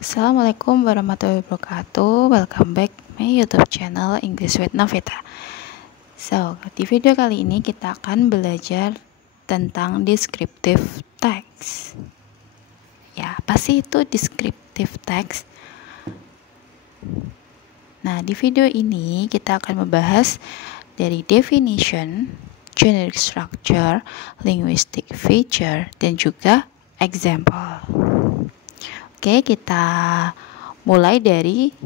Assalamualaikum warahmatullahi wabarakatuh. Welcome back my YouTube channel English with Novita. So, di video kali ini kita akan belajar tentang descriptive text. Ya, apa sih itu descriptive text? Nah, di video ini kita akan membahas dari definition, generic structure, linguistic feature, dan juga example. Oke, kita mulai dari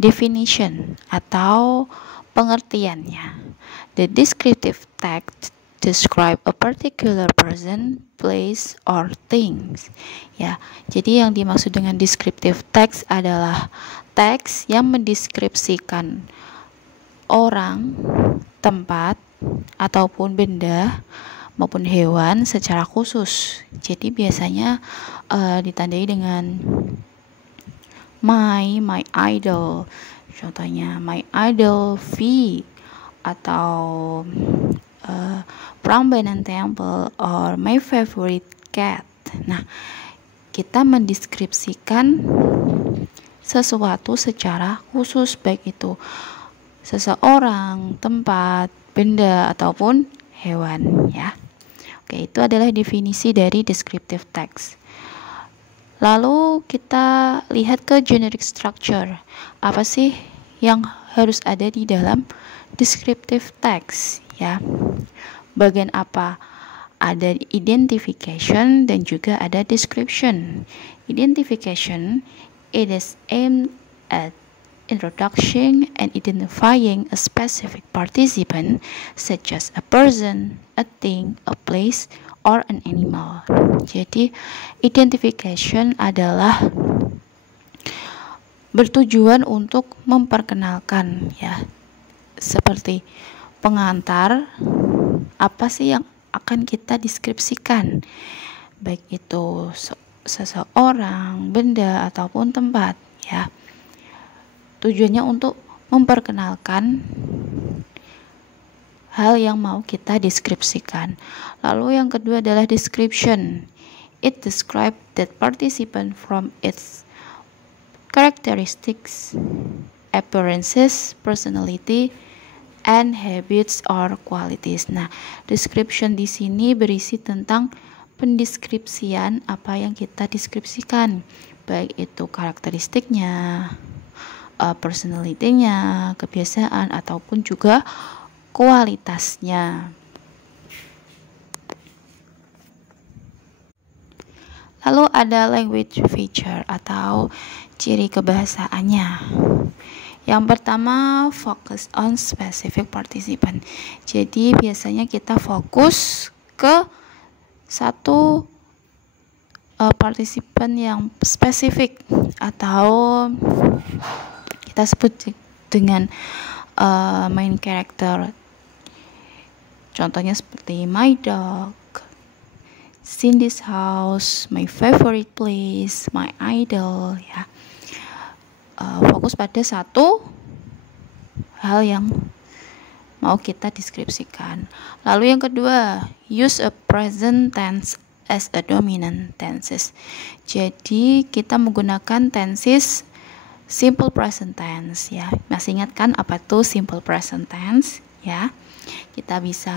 definition atau pengertiannya. The descriptive text describe a particular person, place, or things. Ya, jadi yang dimaksud dengan descriptive text adalah teks yang mendeskripsikan orang, tempat, ataupun benda maupun hewan secara khusus. Jadi biasanya ditandai dengan my idol. Contohnya my idol V, atau Prambanan Temple, or my favorite cat. Nah, kita mendeskripsikan sesuatu secara khusus, baik itu seseorang, tempat, benda, ataupun hewan, ya. Oke, itu adalah definisi dari descriptive text. Lalu kita lihat ke generic structure. Apa sih yang harus ada di dalam descriptive text, ya? Bagian apa? Ada identification dan juga ada description. Identification, it is aimed at introducing and identifying a specific participant such as a person, a thing, a place, or an animal. Jadi identification adalah bertujuan untuk memperkenalkan, ya, seperti pengantar apa sih yang akan kita deskripsikan, baik itu seseorang, benda, ataupun tempat, ya. Tujuannya untuk memperkenalkan hal yang mau kita deskripsikan. Lalu yang kedua adalah description. It describes that participant from its characteristics, appearances, personality, and habits or qualities. Nah, description di sini berisi tentang pendeskripsian apa yang kita deskripsikan, baik itu karakteristiknya, personality-nya, kebiasaan, ataupun juga kualitasnya. Lalu ada language feature atau ciri kebahasaannya. Yang pertama, focus on specific participant. Jadi biasanya kita fokus ke satu partisipan yang spesifik, atau kita sebut dengan main character. Contohnya seperti my dog, Cindy's house, my favorite place, my idol, ya. Fokus pada satu hal yang mau kita deskripsikan. Lalu yang kedua, use a present tense as a dominant tenses. Jadi kita menggunakan tenses simple present tense, ya. Masih ingat kan apa tuh simple present tense, ya? Kita bisa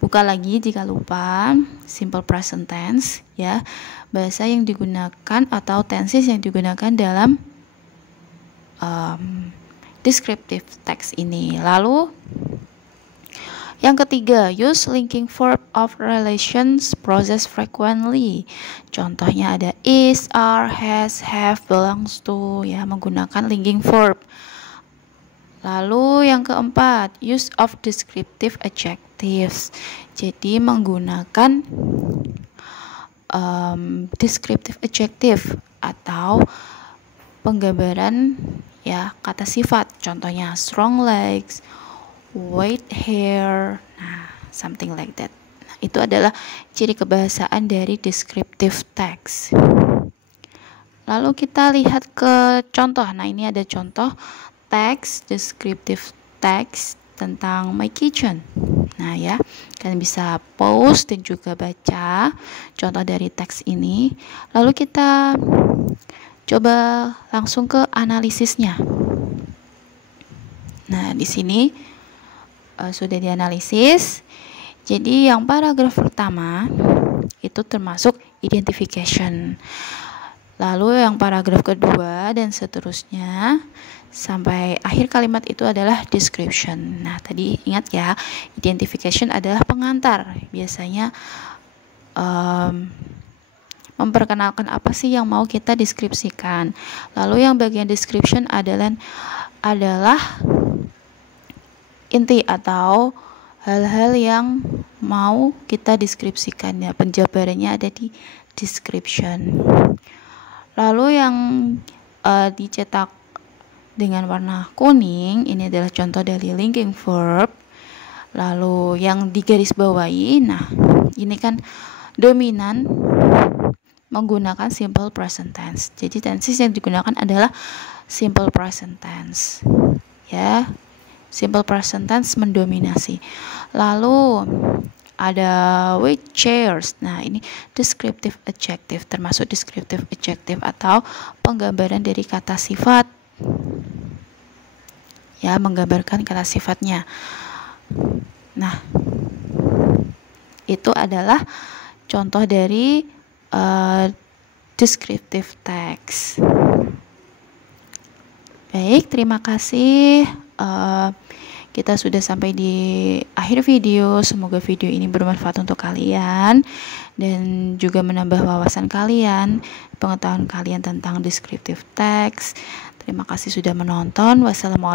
buka lagi jika lupa. Simple present tense, ya, bahasa yang digunakan atau tenses yang digunakan dalam descriptive text ini. Lalu yang ketiga, use linking verb of relations process frequently. Contohnya ada is, are, has, have, belongs to, ya, menggunakan linking verb. Lalu yang keempat, use of descriptive adjectives. Jadi menggunakan descriptive adjective atau penggambaran, ya, kata sifat. Contohnya strong legs, white hair, nah, something like that. Nah, itu adalah ciri kebahasaan dari descriptive text. Lalu kita lihat ke contoh. Nah, ini ada contoh teks descriptive text tentang my kitchen. Nah, ya, kalian bisa pause dan juga baca contoh dari teks ini. Lalu kita Coba langsung ke analisisnya. Nah, di sini sudah dianalisis. Jadi yang paragraf pertama itu termasuk identification. Lalu yang paragraf kedua dan seterusnya sampai akhir kalimat itu adalah description. Nah, tadi ingat ya, identification adalah pengantar. Biasanya memperkenalkan apa sih yang mau kita deskripsikan. Lalu yang bagian description adalah inti atau hal-hal yang mau kita deskripsikan ya. Penjabarannya ada di description. Lalu yang dicetak dengan warna kuning ini adalah contoh dari linking verb. Lalu yang digarisbawahi, nah ini kan dominan menggunakan simple present tense. Jadi tenses yang digunakan adalah simple present tense. Ya, simple present tense mendominasi. Lalu ada with chairs. Nah, ini descriptive adjective, termasuk descriptive adjective atau penggambaran dari kata sifat. Ya, menggambarkan kata sifatnya. Nah, itu adalah contoh dari descriptive text. Baik, terima kasih. Kita sudah sampai di akhir video. Semoga video ini bermanfaat untuk kalian dan juga menambah wawasan kalian, pengetahuan kalian tentang descriptive text. Terima kasih sudah menonton. Wassalamualaikum.